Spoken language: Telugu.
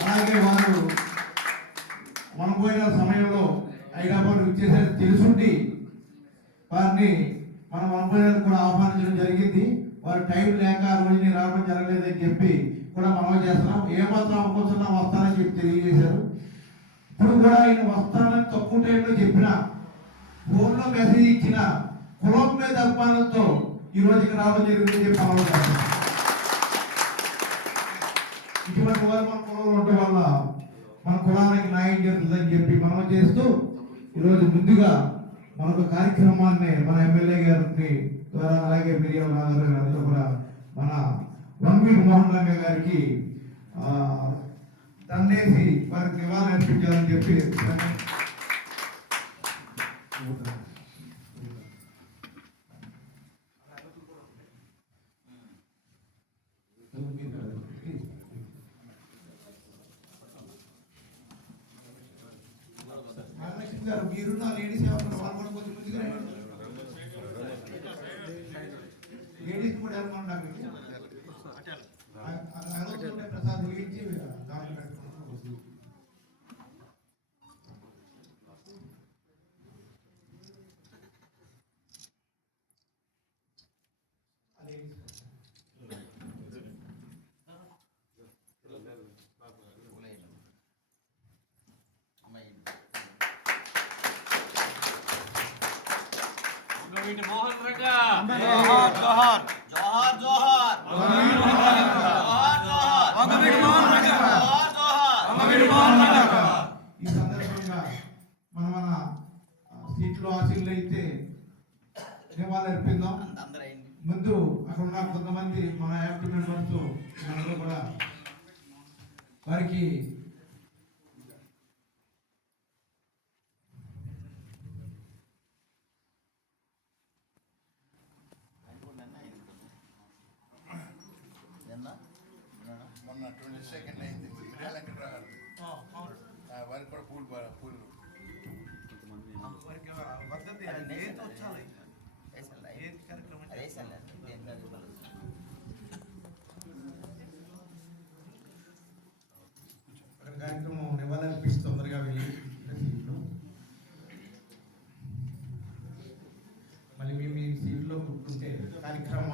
అలాగే వారు మనం పోయిన సమయంలో హైదరాబాద్ వచ్చేసరికి తెలుసుండి వారిని మనం అనుభవానికి కూడా ఆహ్వానించడం జరిగింది. వారు టైం లేక ఆ రోజుని రావడం జరగలేదని చెప్పి కూడా మనం చేస్తున్నాం. ఏమాత్రం అవకాశం వస్తానని చెప్పి తెలియజేశారు. ఇప్పుడు కూడా ఆయన వస్తానని తక్కువ టైంలో చెప్పిన ఫోన్లో మెసేజ్ ఇచ్చిన కులం మీద అభిమానంతో ఈ ఇక్కడ రావడం జరిగింది చెప్పి మనం చేస్తున్నాం ఇటువంటి వారు మన కులంలో ఉండడం వల్ల మన కులానికి చెప్పి మనం చేస్తూ ఈరోజు ముందుగా మనకు కార్యక్రమాన్ని మన ఎమ్మెల్యే గారి ద్వారా అలాగే మీడియా నాగర్ గారితో కూడా మన వంగీటి మోహన్ రంగ గారికి దండేసి వారికి నివాళులు అర్పించాలని చెప్పి మీరు గారు మీరు నా లేడీస్ ఎవరు వాళ్ళు కొంచెం ముందుగా లేడీస్ కూడా వెళ్ళమన్నారు ఈ సందర్భంగా మన మన సీట్లు ఆశీర్లు అయితే నివాళులు అర్పిద్దాం ముందు అక్కడ ఉన్న కొంతమంది మన యాక్టివ్ మెంబర్స్ కూడా వారికి మొన్న ట్వంటీ సెకండ్ అయింది వెంకట అవును వారికి కూడా పూలు పూలు కార్యక్రమం నివాళులర్పిస్తూ తొందరగా వెళ్ళి మళ్ళీ మేము ఈ సీట్లో కూర్చుంటే కార్యక్రమం